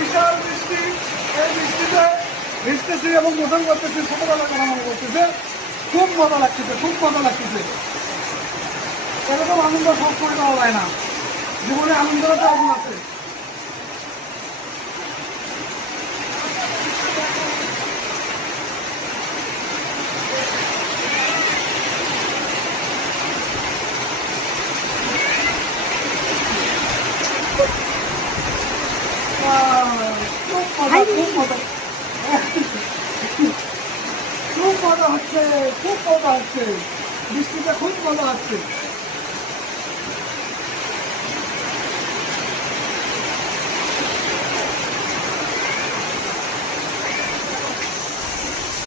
বিশাল বৃষ্টি, এই বৃষ্টিতে ভিজতেছি এবং গোসল করতেছি, ছোটবেলা কথা মনে করতেছে। খুব মজা লাগতেছে, খুব মজা লাগতেছে। এরকম আনন্দ সবসময় পাওয়া যায় না, জীবনে আনন্দের একটা আগুন আছে। খুব মজা হচ্ছে, খুব মজা হচ্ছে, বৃষ্টিতে খুব মজা হচ্ছে।